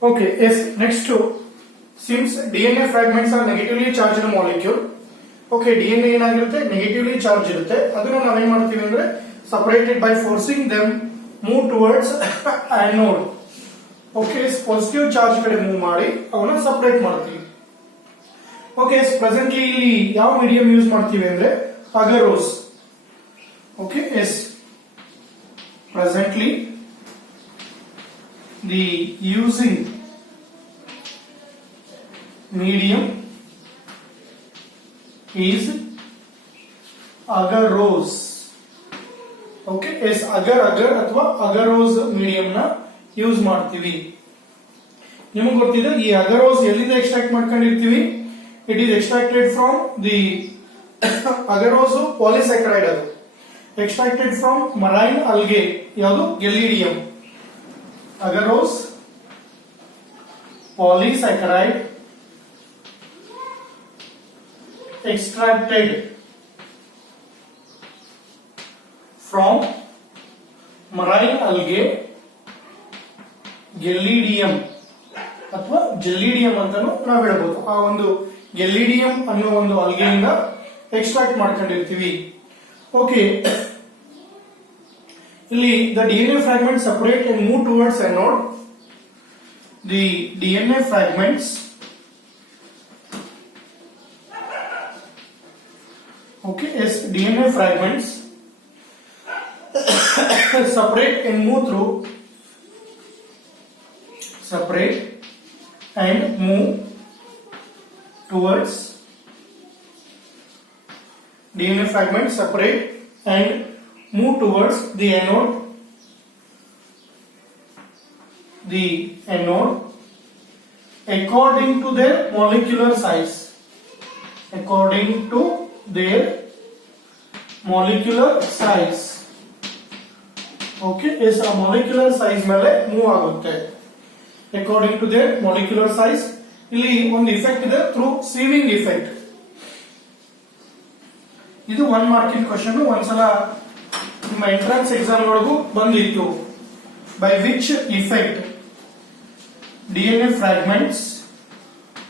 Okay, yes, next to since DNA fragments are negatively charged molecule, okay, DNA ಏನಾಗಿರುತ್ತೆ negatively charged ಇರುತ್ತೆ ಅದನ್ನ ನಾವು ಏನು ಮಾಡ್ತೀವಿ ಅಂದ್ರೆ separated by forcing them move towards anode. Okay, positive charge ಕಡೆ ಮೂವ್ ಮಾಡಿ ಅವನ್ನ ಸಪರೇಟ್ ಮಾಡ್ತೀವಿ. Okay, presently ಇಲ್ಲಿ ಯಾವ ಮೀಡಿಯಂ ಯೂಸ್ ಮಾಡ್ತೀವಿ ಅಂದ್ರೆ agarose. Okay, yes, presently the using medium is agarose. Okay, yes, agar ಅಥವಾ agarose medium ನ ಯೂಸ್ ಮಾಡ್ತೀವಿ. ನಿಮಗೆ ಗೊತ್ತಿದೆ ಈ ಅಗರೋಸ್ ಎಲ್ಲಿಂದ ಎಕ್ಸ್ಟ್ರಾಕ್ಟ್ ಮಾಡ್ಕೊಂಡಿರ್ತೀವಿ? It is extracted from the agarose polysaccharide, ಅದು ಎಕ್ಸ್ಟ್ರಾಕ್ಟೆಡ್ ಫ್ರಮ್ ಮರೈನ್ ಅಲ್ಗೆ, ಯಾವುದು ಗೆಲ್ಲಿಡಿಯಂ. Agarose polysaccharide extracted from marine algae ಗೆಲ್ಲಿಡಿಯಂ ಅಥವಾ ಜೆಲ್ಲಿಡಿಯಂ ಅಂತಾನು ನಾವು ಹೇಳಬಹುದು. ಆ ಒಂದು ಗೆಲ್ಲಿಡಿಯಂ ಅನ್ನೋ ಒಂದು ಅಲ್ಗೆಯಿಂದ ಎಕ್ಸ್ಟ್ರಾಕ್ಟ್ ಮಾಡ್ಕೊಂಡಿರ್ತೀವಿ. ಓಕೆ, ಇಲ್ಲಿ the DNA fragments separate and move towards anode. The DNA fragments DNA fragments separate and move towards DNA fragments separate and move towards the anode according to their molecular size. Okay, is a molecular size ಮೇಲೆ ಮೂವ್ ಆಗುತ್ತೆ. according to their molecular size. ಇಲ್ಲಿ ಒಂದು ಇಫೆಕ್ಟ್ ಇದೆ, through sewing effect. ಇದು 1 marking question, ಒಂದ್ಸಲ ನಿಮ್ಮ entrance exam ಒಳಗೂ ಬಂದಿತ್ತು. By which effect DNA fragments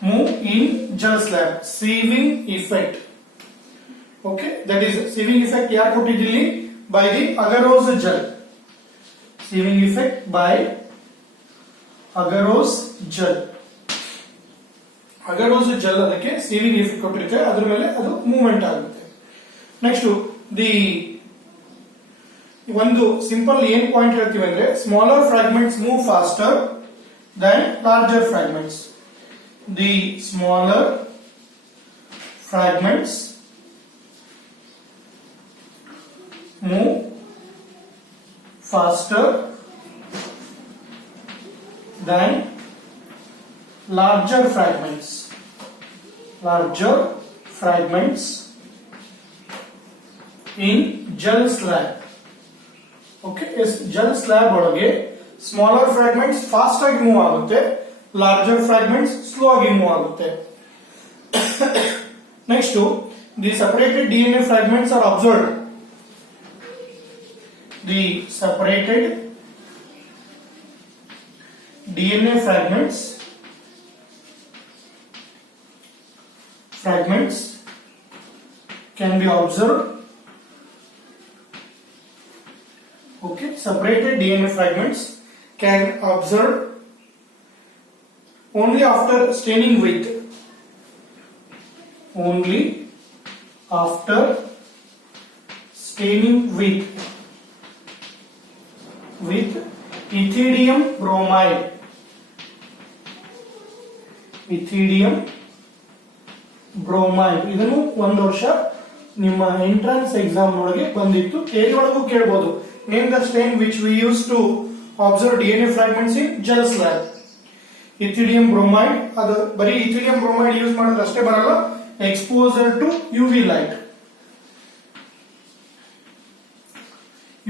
move in gel slab? Sieving effect. Okay, that is sieving effect ಯಾರು ಕೊಟ್ಟಿದ್ದಿಲ್ಲಿ? by the agarose gel. Sieving effect by agarose gel. agarose gel ಅದಕ್ಕೆ sieving effect ಕೊಟ್ಟಿರುತ್ತೆ, ಅದರ ಮೇಲೆ ಅದು ಮೂವ್ಮೆಂಟ್ ಆಗುತ್ತೆ. ನೆಕ್ಸ್ಟ್ ದಿ ಒಂದು ಸಿಂಪಲ್ ಏನ್ ಪಾಯಿಂಟ್ ಹೇಳ್ತೀವಿ ಅಂದ್ರೆ smaller fragments move faster than larger fragments. The smaller fragments move faster than larger fragments. In gel slab. Okay, is gel slab ಒಳಗೆ ಸ್ಮಾಲರ್ ಫ್ರಾಗ್ಮೆಂಟ್ಸ್ ಫಾಸ್ಟ್ ಆಗಿ ಮೂವ್ ಆಗುತ್ತೆ, ಲಾರ್ಜರ್ ಫ್ರಾಗ್ಮೆಂಟ್ಸ್ ಸ್ಲೋ ಆಗಿ move ಆಗುತ್ತೆ. Next the separated DNA fragments are observed. The separated DNA fragments can be observed. Okay, separated DNA fragments can observe only after staining with ethidium bromide. ಇದನ್ನು ಒಂದು ವರ್ಷ ನಿಮ್ಮ entrance exam ಒಳಗೆ ಬಂದಿತ್ತು, ಥಿಯರಿ ಒಳಗೂ ಕೇಳಬಹುದು. Name the stain which we use to observe DNA fragments in gel slab. Ethidium bromide. ಅದು ಬರೀ ethidium bromide ಯೂಸ್ ಮಾಡೋದು ಅಷ್ಟೇ ಬರಲ್ಲ, exposure to UV light,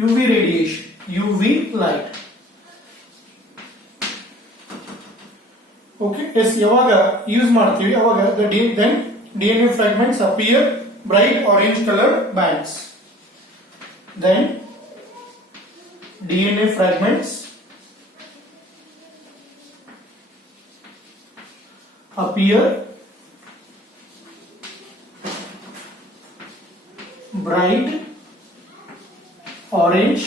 UV radiation, UV light. Okay, yes, ಯಾವಾಗ ಯೂಸ್ ಮಾಡ್ತೀವಿ ಅವಾಗ then DNA fragments appear bright orange color bands. Then DNA fragments appear bright orange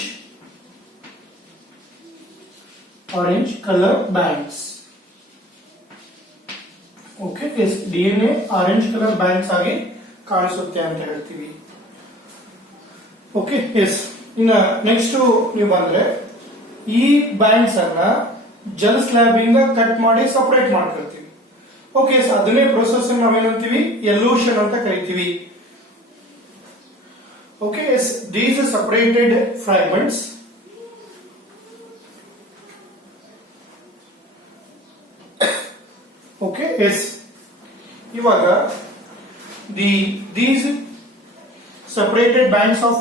color bands. Okay, yes DNA orange colour bands ಆಗಿ ಕಾಣಿಸುತ್ತೆ ಅಂತ ಹೇಳ್ತೀವಿ. Okay, S ಇನ್ನ ನೆಕ್ಸ್ಟ್ ನೀವು ಬಂದ್ರೆ ಈ ಬ್ಯಾಂಡ್ಸ್ ಅನ್ನ ಜೆಲ್ ಸ್ಲ್ಯಾಬ್ ಇಂದ ಕಟ್ ಮಾಡಿ ಸಪರೇಟ್ ಮಾಡ್ಕೊಳ್ತೀವಿ. ಓಕೆ, ಅದನ್ನೇ ಪ್ರೊಸೆಸ್ ನಾವೇನಂತೀವಿ ಎಲ್ಯೂಷನ್ ಅಂತ ಕರಿತೀವಿ. Okay, yes these separated fragments okay, yes ಇವಾಗ these separated bands of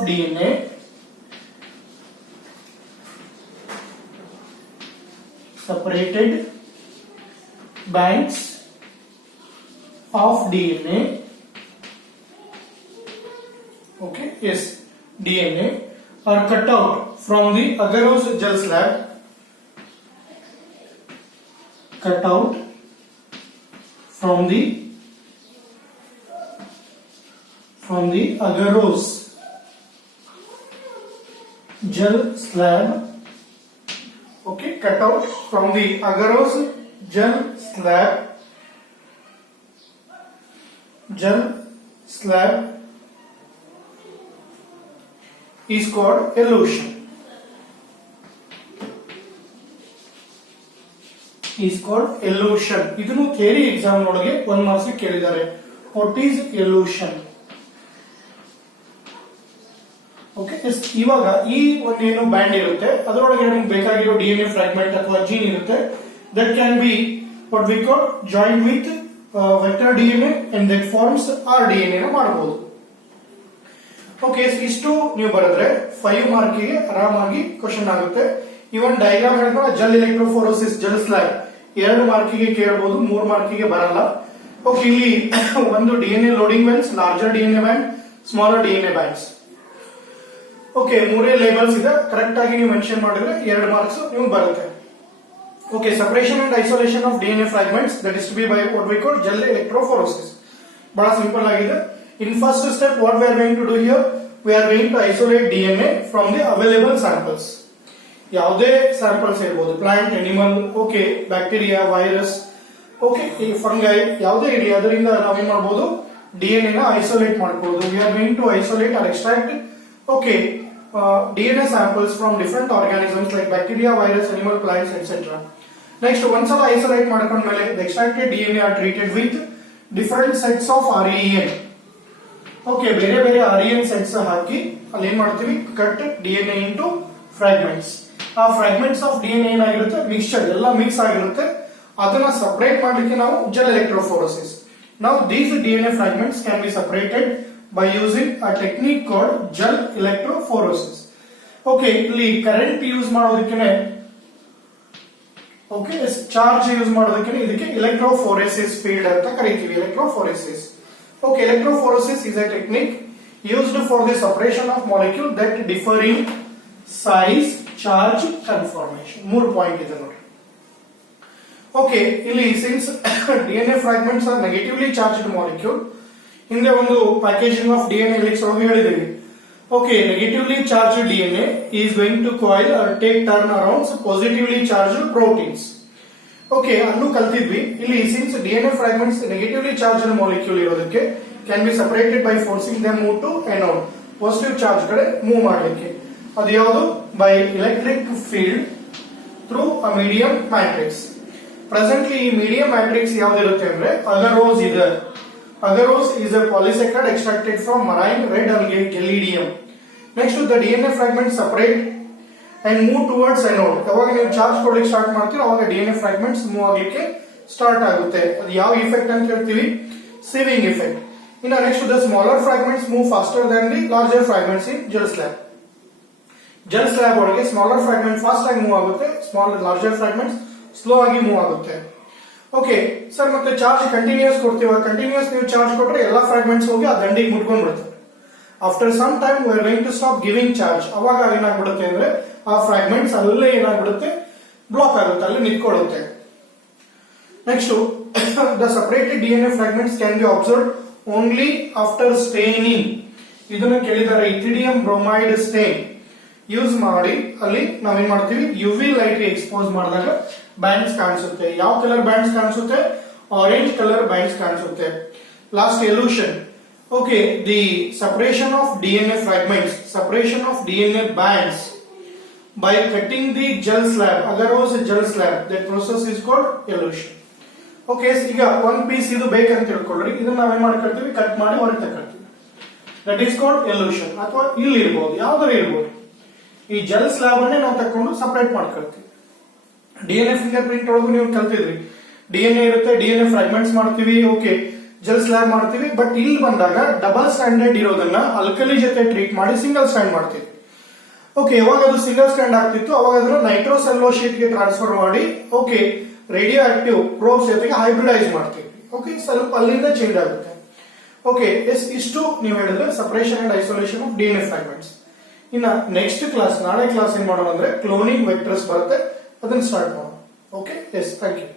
DNA okay, yes, DNA are cut out from the agarose gel slab, cut out from the agarose gel slab. Okay, cut out from the agarose gel slab is called elution. ಇದನ್ನು theory exam ಒಳಗೆ 1 ಮಾರ್ಕ್ಸ್ ಕೇಳಿದ್ದಾರೆ. What is elution? Okay, ಇವಾಗ ಈ ಒಂದೇನು ಬ್ಯಾಂಡ್ ಇರುತ್ತೆ ಅದರೊಳಗೆ ನಮಗೆ ಬೇಕಾಗಿರೋ ಡಿಎನ್ಎ ಫ್ರಾಗ್ಮೆಂಟ್ ಅಥವಾ ಜೀನ್ ಇರುತ್ತೆ. That can be what we call joint with vector DNA and that forms r DNA ನ ಮಾಡಬಹುದು. ಓಕೆ, ಇಷ್ಟು ನೀವು ಬರೆದ್ರೆ 5 ಮಾರ್ಕಿಗೆ ಆರಾಮಾಗಿ ಕ್ವಶನ್ ಆಗುತ್ತೆ. ಇವನ್ ಡಯಾಗ್ರಾಮ್ ಹೇಳ್ತಾರೆ ಜೆಲ್ ಎಲೆಕ್ಟ್ರೋಫೋರೋಸಿಸ್ ಜೆಲ್ ಸ್ಲ್ಯಾಬ್ 2 ಮಾರ್ಕಿಗೆ ಕೇಳಬಹುದು, 3 ಮಾರ್ಕಿಗೆ ಬರಲ್ಲ. ಓಕೆ, ಇಲ್ಲಿ ಒಂದು DNA loading bands, larger DNA band, smaller DNA bands. Okay, 3 labels ಇದೆ, ಕರೆಕ್ಟ್ ಆಗಿ ನೀವು ಮೆನ್ಷನ್ ಮಾಡಿದ್ರೆ 2 ಮಾರ್ಕ್ಸ್ ನಿಮ್ಗೆ ಬರುತ್ತೆ. Okay, separation and isolation of DNA fragments that is to be by what we call gel electrophoresis. ಬಹಳ simple ಆಗಿದೆ. In first step what we are going to do here, we are going to isolate DNA from the available samples. ಯಾವುದೇ samples ಇರಬಹುದು, plant, animal, okay, bacteria, virus, okay, ಈ fungi ಯಾವುದೇ ಇರಲಿ, ಅದರಿಂದ ನಾವೇನ್ ಮಾಡಬಹುದು ಡಿಎನ್ಎ ನ ಐಸೋಲೇಟ್ ಮಾಡಬಹುದು. We are going to isolate or extract okay DNA samples from different organisms like bacteria, virus, animal, plants, etc. Next, once all isolate ಮಾಡ್ಕೊಂಡ್ಮೇಲೆ the extracted DNA are treated with different sets of REN. okay, ಬೇರೆ ಬೇರೆ REN sets ಹಾಕಿ ಅಲ್ಲಿ ಏನ್ ಮಾಡ್ತೀವಿ, cut DNA into fragments. ಆ fragments of DNA ಏನಾಗಿರುತ್ತೆ, ಮಿಕ್ಸ್ಚರ್ ಎಲ್ಲ ಮಿಕ್ಸ್ ಆಗಿರುತ್ತೆ. ಅದನ್ನ ಸಪರೇಟ್ ಮಾಡಲಿಕ್ಕೆ ನಾವು gel electrophoresis. Now these DNA fragments can be separated by using a technique called gel electrophoresis. Okay, ಇಲ್ಲಿ ಕರೆಂಟ್ ಯೂಸ್ ಮಾಡೋದಕ್ಕೆ, ಓಕೆ, ಚಾರ್ಜ್ ಯೂಸ್ ಮಾಡೋದಕ್ಕೆ ಇದಕ್ಕೆ ಎಲೆಕ್ಟ್ರೋಫೋರೆಸಿಸ್ ಫೀಲ್ಡ್ ಅಂತ ಕರೀತೀವಿ. Electrophoresis. Okay, electrophoresis is a technique used for the separation of molecule that differ in size, charge, conformation. 3 ಪಾಯಿಂಟ್ ಇದೆ ನೋಡಿ. ಓಕೆ, ಇಲ್ಲಿ since DNA fragments are negatively charged molecule, ಹಿಂದೆ ಒಂದು ಪ್ಯಾಕೇಜಿಂಗ್ ಆಫ್ ಡಿಎನ್ಎ ಎಲಿಕ್ಸ್ ಒಳಗೆ ಹೇಳಿದೀವಿ. Okay, negatively charge DNA is going to coil or take turn around positively charge proteins. Okay, ಅನ್ನು ಕಲ್ತಿದ್ವಿ. ಇಲ್ಲಿ since DNA fragments negatively charge molecule ಇರೋದಕ್ಕೆ can be separated by forcing them move to anode, positive charge ಕಡೆ move ಮಾಡಲಿಕ್ಕೆ. ಅದು ಯಾವುದು, by electric field through a medium matrix. Presently ಈ medium matrix ಯಾವ್ದಿರುತ್ತೆ ಅಂದ್ರೆ ಅಗರೋಸ್ ಇದೆ. Agarose is a polysaccharide extracted from marine red algae Gellidium. Next, the DNA fragments separate and move towards anode. ಯಾವಾಗ ನೀವು ಚಾರ್ಜ್ ಕೊಡ್ಲಿಕ್ಕೆ ಸ್ಟಾರ್ಟ್ ಮಾಡ್ತೀರೋ ಅವಾಗ DNA fragments ಮೂವ್ ಆಗಲಿಕ್ಕೆ ಸ್ಟಾರ್ಟ್ ಆಗುತ್ತೆ. ಅದು ಯಾವ ಇಫೆಕ್ಟ್ ಅಂತ ಹೇಳ್ತೀವಿ, sieving effect. ಇನ್ನು next, the smaller fragments move faster than the larger fragments in gel slab. Gel slab ಒಳಗೆ smaller fragment ಫಾಸ್ಟ್ ಆಗಿ ಮೂವ್ ಆಗುತ್ತೆ, larger fragments ಸ್ಲೋ ಆಗಿ ಮೂವ್ ಆಗುತ್ತೆ. ಓಕೆ ಸರ್, ಮತ್ತೆ ಚಾರ್ಜ್ ಕಂಟಿನ್ಯೂಸ್ ಕೊಡ್ತೀವಿ. ಕಂಟಿನ್ಯೂಸ್ ನೀವು ಚಾರ್ಜ್ ಕೊಟ್ರೆ ಎಲ್ಲಾ ಫ್ರಾಗ್ಮೆಂಟ್ಸ್ ಹೋಗಿ ಆ ದಂಡಿಗೆ ಮುಟ್ಕೊಂಡ್ಬಿಡುತ್ತೆ. After some time we are going to stop giving charge. ಅವಾಗ ಏನಾಗ್ಬಿಡುತ್ತೆ ಅಂದ್ರೆ ಆ ಫ್ರಾಗ್ಮೆಂಟ್ಸ್ ಅಲ್ಲೇ ಏನಾಗ್ಬಿಡುತ್ತೆ, ಬ್ಲಾಕ್ ಆಗುತ್ತೆ, ಅಲ್ಲಿ ನಿಂತ್ಕೊಳ್ಳುತ್ತೆ. Next the separated DNA fragments can be observed only after staining. ಇದನ್ನು ಕೇಳಿದ್ದಾರೆ ಇಥಿಡಿಯಂ ಬ್ರೋಮೈಡ್ ಸ್ಟೇನ್ ಯೂಸ್ ಮಾಡಿ ಅಲ್ಲಿ ನಾವೇನ್ ಮಾಡ್ತೀವಿ ಯುವಿ ಲೈಟ್ ಎಕ್ಸ್ಪೋಸ್ ಮಾಡಿದಾಗ ಬ್ಯಾಂಡ್ಸ್ ಕಾಣಿಸುತ್ತೆ. ಯಾವ ಕಲರ್ ಬ್ಯಾಂಡ್ಸ್ ಕಾಣಿಸುತ್ತೆ? ಆರೆಂಜ್ ಕಲರ್ ಬ್ಯಾಂಡ್ಸ್ ಕಾಣಿಸುತ್ತೆ. Last elution. Okay, the separation of DNA fragments, separation of DNA bands by cutting the gel slab, agarose gel slab, that process is called elution. Okay, ಈಗ ಒಂದ್ ಪೀಸ್ ಇದು ಬೇಕಂತ ತಿಳ್ಕೊಳ್ಳ್ರಿ, ಇದನ್ನ ನಾವೇನ್ ಮಾಡ್ಕೊಳ್ತೀವಿ, ಕಟ್ ಮಾಡಿ ಹೊರಗೆ ತಗೊಳ್ತೀವಿ. That is called elution. ಅಥವಾ ಇಲ್ಲಿ ಇರ್ಬೋದು, ಯಾವ್ದಾರು ಇರ್ಬೋದು. ಈ ಜೆಲ್ ಸ್ಲಾಬ್ ಅನ್ನೇ ನಾವು ತಕೊಂಡು ಸಪರೇಟ್ ಮಾಡ್ಕೊಳ್ತೀವಿ. DNA ಫಿಂಗರ್ ಪ್ರಿಂಟ್ ಒಳಗೂ ನೀವು ಕಲ್ತಿದ್ರಿ, DNA ಇರುತ್ತೆ, DNA ಫ್ರಾಗ್ಮೆಂಟ್ಸ್ ಮಾಡ್ತೀವಿ, ಓಕೆ, ಜೆಲ್ ಸ್ಲಾಬ್ ಮಾಡ್ತೀವಿ. ಬಟ್ ಇಲ್ಲಿ ಬಂದಾಗ ಡಬಲ್ ಸ್ಟ್ಯಾಂಡರ್ಡ್ ಇರೋದನ್ನ ಅಲ್ಕಲಿ ಜೊತೆ ಟ್ರೀಟ್ ಮಾಡಿ ಸಿಂಗಲ್ ಸ್ಟ್ಯಾಂಡ್ ಮಾಡ್ತೀವಿ. ಓಕೆ, ಯಾವಾಗ ಅದು ಸಿಂಗಲ್ ಸ್ಟ್ಯಾಂಡ್ ಆಗ್ತಿತ್ತು ಅವಾಗ ಅದನ್ನ ನೈಟ್ರೋಸೆಲ್ಲೋ ಶೀಟ್ ಗೆ ಟ್ರಾನ್ಸ್ಫರ್ ಮಾಡಿ ಓಕೆ ರೇಡಿಯೋ ಆಕ್ಟಿವ್ ಪ್ರೋಬ್ಸ್ ಜೊತೆಗೆ ಹೈಬ್ರಿಡೈಸ್ ಮಾಡ್ತೀವಿ. ಓಕೆ, ಸ್ವಲ್ಪ ಅಲ್ಲಿಂದ ಚೇಂಜ್ ಆಗುತ್ತೆ. ಓಕೆ, ಇಷ್ಟು ನೀವು ಹೇಳಿದ್ರೆ separation and isolation of DNA fragments. ಇನ್ನ ನೆಕ್ಸ್ಟ್ ಕ್ಲಾಸ್, ನಾಳೆ ಕ್ಲಾಸ್ ಏನ್ ಮಾಡೋಣ ಅಂದ್ರೆ ಕ್ಲೋನಿಂಗ್ ವೆಕ್ಟರ್ಸ್ ಬರುತ್ತೆ, ಅದನ್ನ ಸ್ಟಾರ್ಟ್ ಮಾಡೋಣ. Okay, yes, thank you.